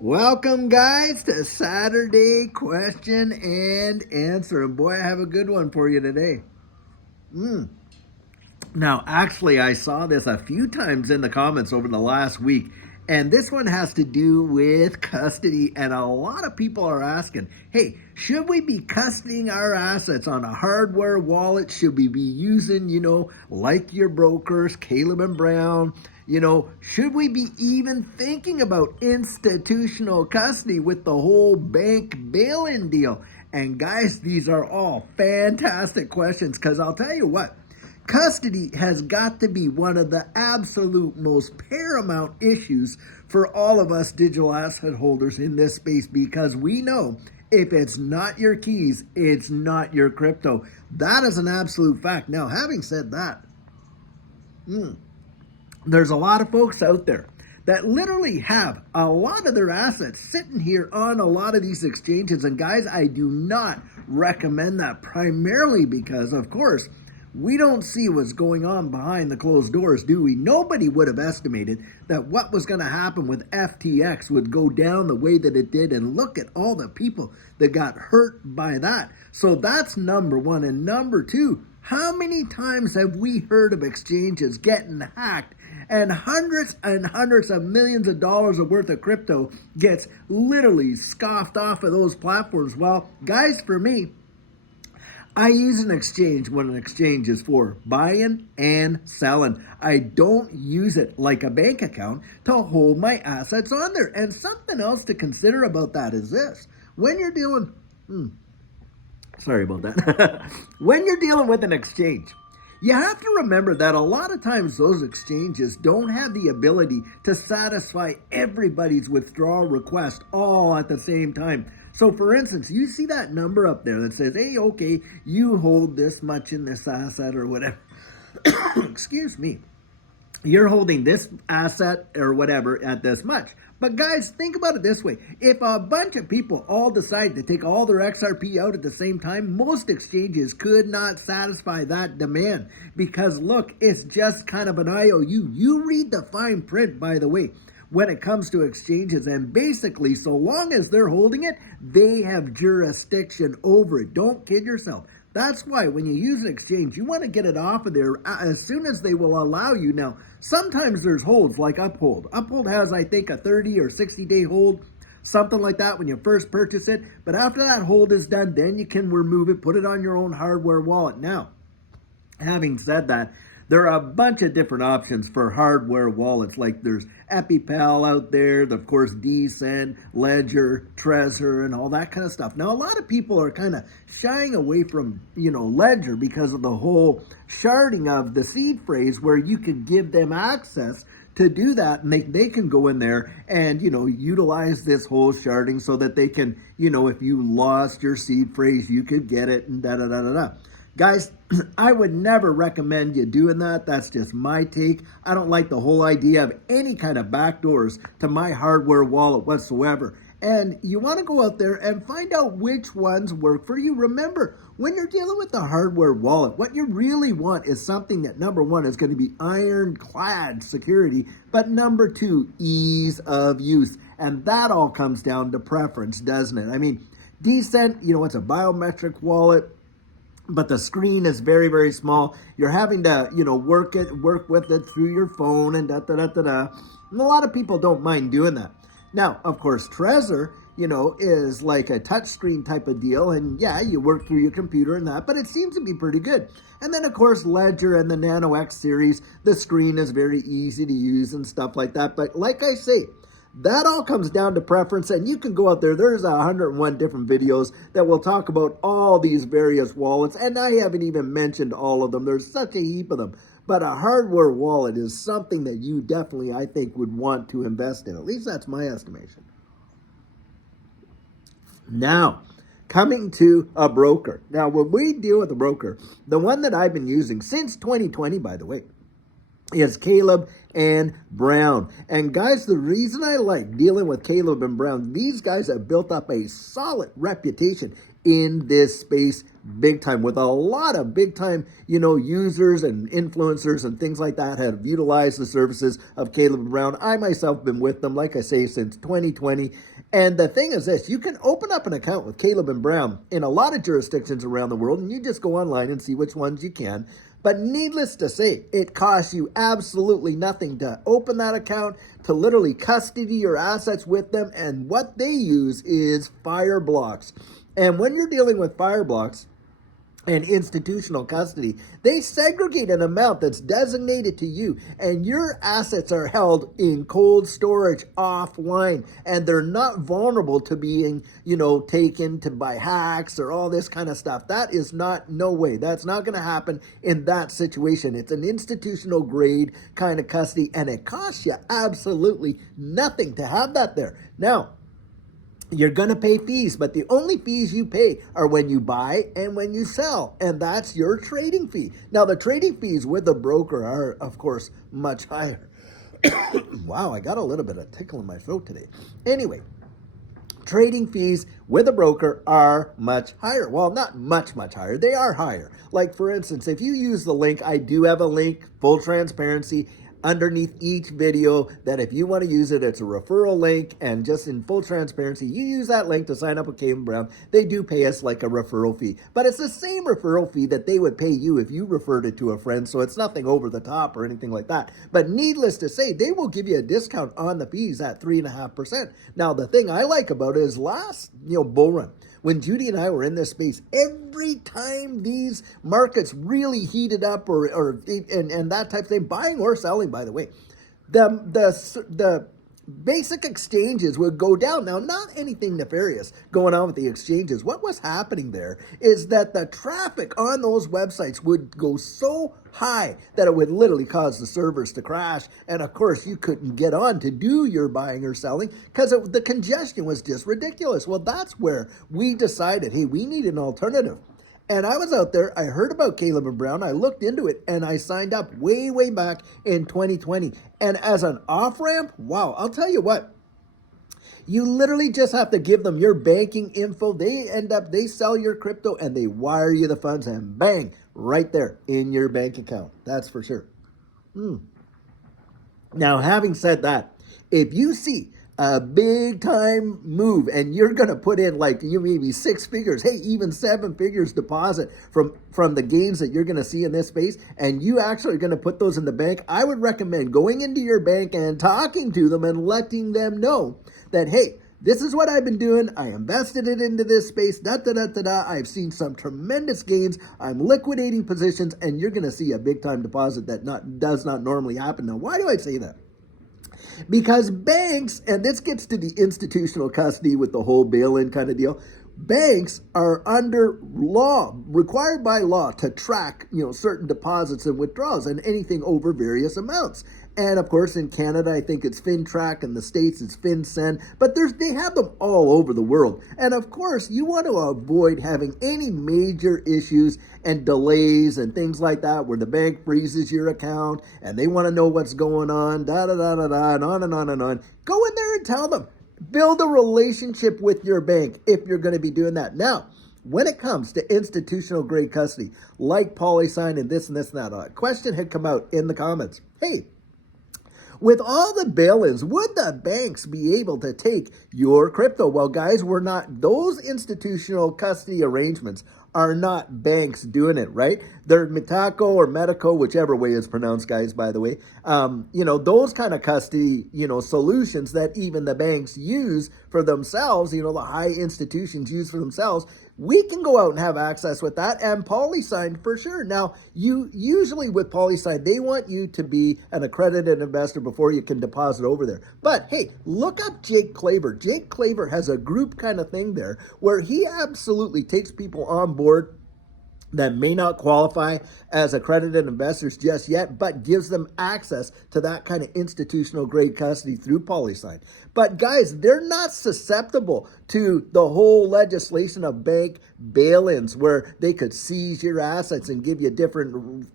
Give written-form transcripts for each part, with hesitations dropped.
Welcome, guys, to Saturday Question and Answer. And boy, I have a good one for you today. Now, actually, I saw this a few times in the comments over the last week, and this one has to do with custody. And a lot of people are asking, hey, should we be custodying our assets on a hardware wallet? Should we be using, like your brokers, Caleb and Brown? Should we be even thinking about institutional custody with the whole bank bail-in deal? And guys, these are all fantastic questions because I'll tell you what, custody has got to be one of the absolute most paramount issues for all of us digital asset holders in this space, because we know if it's not your keys, it's not your crypto. That is an absolute fact. Now, having said that, there's a lot of folks out there that literally have a lot of their assets sitting here on a lot of these exchanges. And guys, I do not recommend that, primarily because, of course, we don't see what's going on behind the closed doors, do we? Nobody would have estimated that what was going to happen with FTX would go down the way that it did. And look at all the people that got hurt by that. So that's number one. And number two, how many times have we heard of exchanges getting hacked and hundreds of millions of dollars of worth of crypto gets literally scoffed off of those platforms? Well, guys, for me, I use an exchange when an exchange is for buying and selling. I don't use it like a bank account to hold my assets on there. And something else to consider about that is this. When you're dealing, sorry about that. When you're dealing with an exchange, you have to remember that a lot of times those exchanges don't have the ability to satisfy everybody's withdrawal request all at the same time. So for instance, you see that number up there that says, hey, okay, you hold this much in this asset or whatever. Excuse me. You're holding this asset or whatever at this much. But guys, think about it this way. If a bunch of people all decide to take all their XRP out at the same time, most exchanges could not satisfy that demand, because look, it's just kind of an IOU. You read the fine print, by the way, when it comes to exchanges, and basically, so long as they're holding it, they have jurisdiction over it. Don't kid yourself. That's why when you use an exchange, you want to get it off of there as soon as they will allow you. Now, sometimes there's holds like Uphold. Uphold has, I think, a 30 or 60-day hold, something like that when you first purchase it. But after that hold is done, then you can remove it, put it on your own hardware wallet. Now, having said that, there are a bunch of different options for hardware wallets. Like there's EpiPal out there, of course, Decent, Ledger, Trezor, and all that kind of stuff. Now, a lot of people are kind of shying away from, Ledger because of the whole sharding of the seed phrase, where you could give them access to do that, and they can go in there and, utilize this whole sharding so that they can, if you lost your seed phrase, you could get it and da-da-da-da-da. Guys, I would never recommend you doing that. That's just my take. I don't like the whole idea of any kind of backdoors to my hardware wallet whatsoever. And you want to go out there and find out which ones work for you. Remember, when you're dealing with the hardware wallet, what you really want is something that, number one, is going to be ironclad security, but number two, ease of use. And that all comes down to preference, doesn't it? I mean, Decent, it's a biometric wallet, but the screen is very, very small. You're having to, work with it through your phone and da-da-da-da-da. And a lot of people don't mind doing that. Now, of course, Trezor, is like a touchscreen type of deal. And yeah, you work through your computer and that, but it seems to be pretty good. And then, of course, Ledger and the Nano X series, the screen is very easy to use and stuff like that. But like I say, that all comes down to preference, and you can go out there. There's 101 different videos that will talk about all these various wallets, and I haven't even mentioned all of them. There's such a heap of them. But a hardware wallet is something that you definitely, I think, would want to invest in. At least that's my estimation. Now, coming to a broker. Now, when we deal with a broker, the one that I've been using since 2020, by the way, is Caleb and Brown. And guys, the reason I like dealing with Caleb and Brown, these guys have built up a solid reputation in this space big time with a lot of big time, users and influencers and things like that have utilized the services of Caleb Brown. I myself have been with them, like I say, since 2020. And the thing is this, you can open up an account with Caleb and Brown in a lot of jurisdictions around the world, and you just go online and see which ones you can. But needless to say, it costs you absolutely nothing to open that account, to literally custody your assets with them. And what they use is Fireblocks. And when you're dealing with Fireblocks and institutional custody, they segregate an amount that's designated to you, and your assets are held in cold storage offline, and they're not vulnerable to being, taken to by hacks or all this kind of stuff. That is not, no way. That's not going to happen in that situation. It's an institutional grade kind of custody, and it costs you absolutely nothing to have that there. Now, you're going to pay fees, but the only fees you pay are when you buy and when you sell, and that's your trading fee. Now, the trading fees with a broker are, of course, much higher. Wow, I got a little bit of tickle in my throat today. Anyway, trading fees with a broker are much higher. Well, not much higher. They are higher. Like, for instance, if you use the link, I do have a link, full transparency, underneath each video, that if you want to use it, it's a referral link, and just in full transparency, you use that link to sign up with Caleb Brown. They do pay us like a referral fee, but it's the same referral fee that they would pay you if you referred it to a friend, so it's nothing over the top or anything like that. But needless to say, they will give you a discount on the fees at 3.5%. Now, the thing I like about it is last, bull run, when Judy and I were in this space, every time these markets really heated up and that type of thing, buying or selling, by the way, the basic exchanges would go down. Now, not anything nefarious going on with the exchanges. What was happening there is that the traffic on those websites would go so high that it would literally cause the servers to crash. And of course, you couldn't get on to do your buying or selling because the congestion was just ridiculous. Well, that's where we decided, hey, we need an alternative. And I was out there, I heard about Caleb and Brown, I looked into it, and I signed up way back in 2020. And as an off-ramp, wow, I'll tell you what, you literally just have to give them your banking info. They sell your crypto, and they wire you the funds, and bang, right there in your bank account. That's for sure. Now, having said that, if you see a big time move and you're going to put in like maybe 6 figures, hey, even 7 figures deposit from the gains that you're going to see in this space, and you actually are going to put those in the bank, I would recommend going into your bank and talking to them and letting them know that, hey, this is what I've been doing. I invested it into this space. I've seen some tremendous gains. I'm liquidating positions, and you're going to see a big time deposit that does not normally happen. Now, why do I say that? Because banks, and this gets to the institutional custody with the whole bail-in kind of deal, banks are under law, required by law to track, certain deposits and withdrawals and anything over various amounts. And of course, in Canada, I think it's FinTrack, in the States, it's FinCEN, but they have them all over the world. And of course, you want to avoid having any major issues and delays and things like that where the bank freezes your account and they want to know what's going on, and on and on and on. Go in there and tell them. Build a relationship with your bank if you're going to be doing that. Now, when it comes to institutional grade custody, like PolySign and this and that, a question had come out in the comments. Hey, with all the bail-ins, would the banks be able to take your crypto? Well, guys, those institutional custody arrangements are not banks doing it, right? They're Mitaco or Medico, whichever way it's pronounced, guys, by the way. Those kind of custody, solutions that even the banks use for themselves, the high institutions use for themselves, we can go out and have access with that, and PolySign for sure. Now, you usually with PolySign, they want you to be an accredited investor before you can deposit over there. But hey, look up Jake Claver. Jake Claver has a group kind of thing there where he absolutely takes people on board that may not qualify as accredited investors just yet, but gives them access to that kind of institutional grade custody through PolySign. But guys, they're not susceptible to the whole legislation of bank bail-ins where they could seize your assets and give you a different,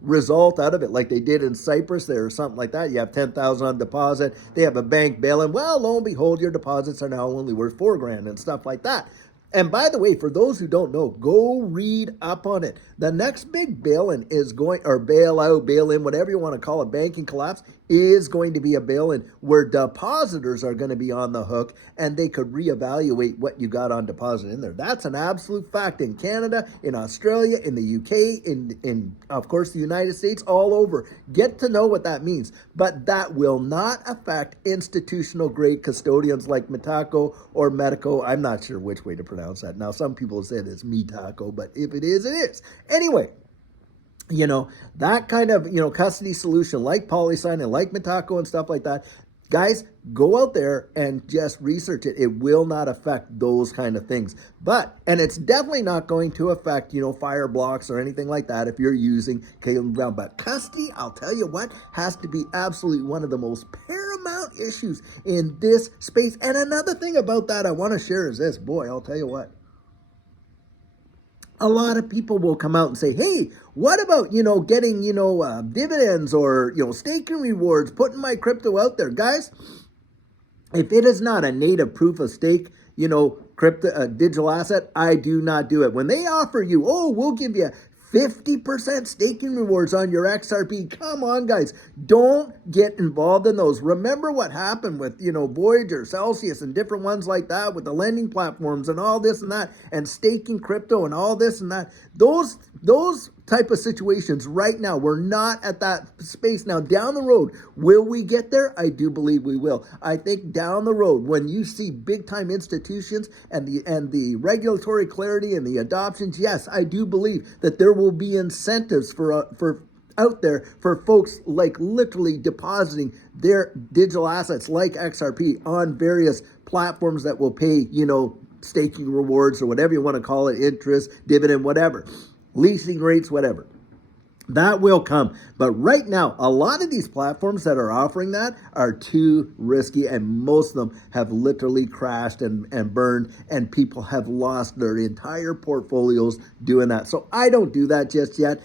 result out of it, like they did in Cyprus there or something like that. You have $10,000 on deposit, they have a bank bail-in. Well, lo and behold, your deposits are now only worth $4,000 and stuff like that. And by the way, for those who don't know, go read up on it. The next big bail-in is going, or bailout, bail-in, whatever you want to call it, banking collapse, is going to be a bail-in where depositors are going to be on the hook and they could reevaluate what you got on deposit in there. That's an absolute fact in Canada, in Australia, in the UK, in of course, the United States, all over. Get to know what that means. But that will not affect institutional grade custodians like Mitaco or Medico. I'm not sure which way to pronounce that. Now, some people say it's Mitaco, but if it is, it is. Anyway, that kind of, custody solution like PolySign and like Mitaco and stuff like that, guys, go out there and just research it. It will not affect those kind of things. And it's definitely not going to affect, Fireblocks or anything like that if you're using Caleb Brown. But custody, I'll tell you what, has to be absolutely one of the most paramount issues in this space. And another thing about that I want to share is this. Boy, I'll tell you what. A lot of people will come out and say, hey, what about, getting, dividends or, staking rewards, putting my crypto out there? Guys, if it is not a native proof of stake, crypto, digital asset, I do not do it. When they offer you, we'll give you 50% staking rewards on your XRP. Come on, guys. Don't get involved in those. Remember what happened with, Voyager, Celsius, and different ones like that with the lending platforms and all this and that, and staking crypto and all this and that. Those type of situations right now, we're not at that space. Now, down the road, will we get there? I do believe we will. I think down the road, when you see big time institutions and the regulatory clarity and the adoptions, yes, I do believe that there will be incentives for out there for folks like literally depositing their digital assets like XRP on various platforms that will pay, staking rewards or whatever you want to call it, interest, dividend, whatever. Leasing rates, whatever. That will come. But right now, a lot of these platforms that are offering that are too risky, and most of them have literally crashed and burned, and people have lost their entire portfolios doing that. So I don't do that just yet.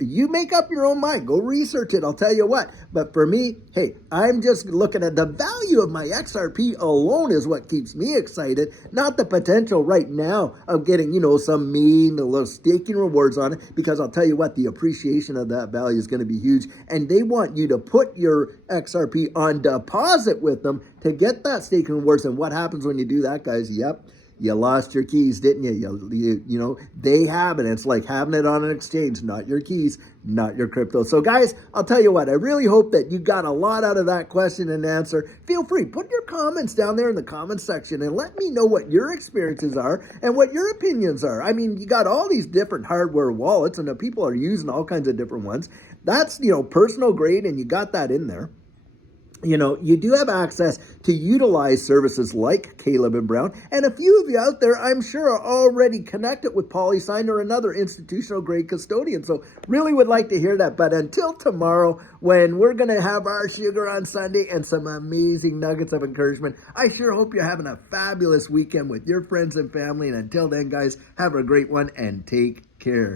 You make up your own mind. Go research it. I'll tell you what. But for me, hey, I'm just looking at the value of my XRP alone is what keeps me excited, not the potential right now of getting, some mean little staking rewards on it, because I'll tell you what, the appreciation of that value is going to be huge, and they want you to put your XRP on deposit with them to get that staking rewards. And what happens when you do that, guys? Yep, you lost your keys, didn't you? They have it. It's like having it on an exchange, not your keys, not your crypto. So guys, I'll tell you what, I really hope that you got a lot out of that question and answer. Feel free, put your comments down there in the comments section and let me know what your experiences are and what your opinions are. I mean, you got all these different hardware wallets and the people are using all kinds of different ones. That's, personal grade, and you got that in there. You do have access to utilize services like Caleb and Brown, and a few of you out there, I'm sure, are already connected with PolySign or another institutional grade custodian. So really would like to hear that. But until tomorrow, when we're going to have our sugar on Sunday and some amazing nuggets of encouragement, I sure hope you're having a fabulous weekend with your friends and family. And until then, guys, have a great one and take care.